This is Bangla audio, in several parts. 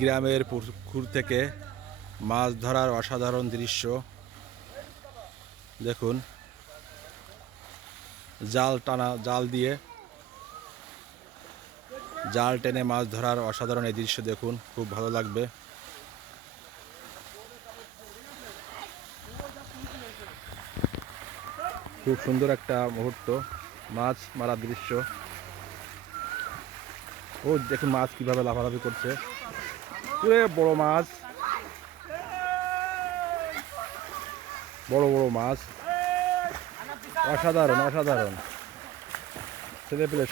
গ্রামের পুকুর থেকে মাছ ধরার অসাধারণ দৃশ্য দেখুন। জাল দিয়ে জাল টেনে মাছ ধরার অসাধারণ এই দৃশ্য দেখুন, খুব ভালো লাগবে। খুব সুন্দর একটা মুহূর্ত, মাছ মারার দৃশ্য। ও দেখুন মাছ কিভাবে লাফালাফি করছে, পুরো বড় মাছ, বড় বড় মাছ, অসাধারণ অসাধারণ।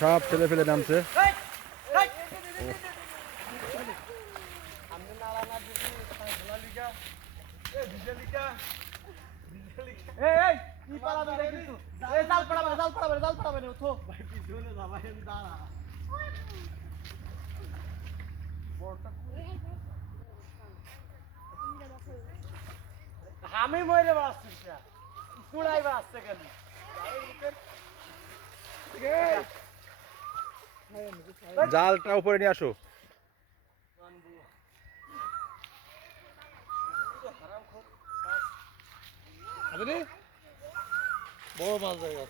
সব ছেলে পেলে নামছে। আমি মরে বাঁচছি চুড়াই বাঁচছে কেন জালটা উপরে নিয়ে আসো। বড় মাছ জায়গা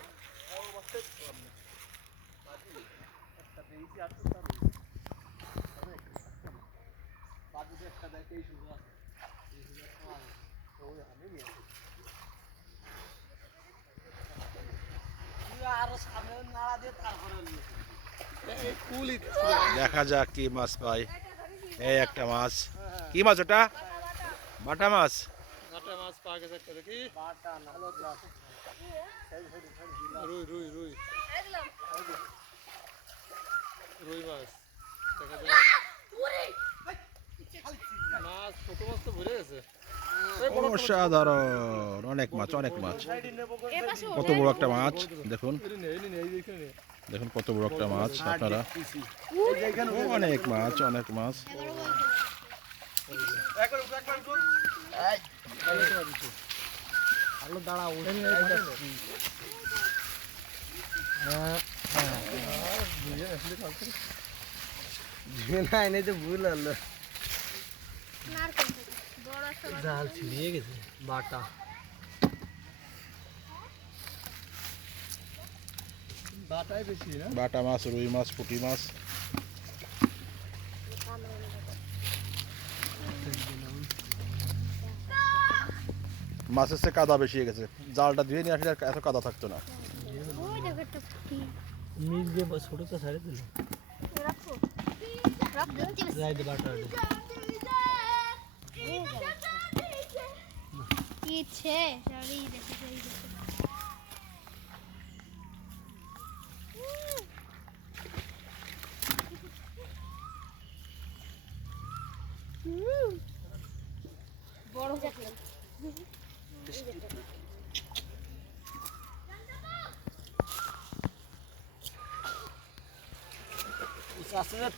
দেখা যাক কি মাছ পাই। এই একটা মাছ, কি মাছ ওটা? বাটা মাছ। মাছ পাওয়া গেছে কি রুই রুই রুই রুই মাছ দেখা যায়। মাছ ছোট মাছ তো ভরে গেছে। অসাধারণ, অনেক মাছ অনেক মাছ। কত বড় একটা মাছ দেখুন, দেখুন কত বড় একটা মাছ আপনারা। অনেক মাছ অনেক মাছ। জাল ছিঁড়িয়ে গেছে বাটা বাটাই বেশি না। বাটা মাছ, রুই মাছ, পুঁটি মাছ। মাছের চেয়ে কাদা বেশি হয়ে গেছে, জালটা ধুয়ে নিয়ে আসলে আর এত কাদা থাকতো না। মিল দিয়ে ছোট তো ছাড়ে দিল যাই দে বাটা ইচ্ছে সরি দেখো সরি দেখো বড় জাকলা উস আসলে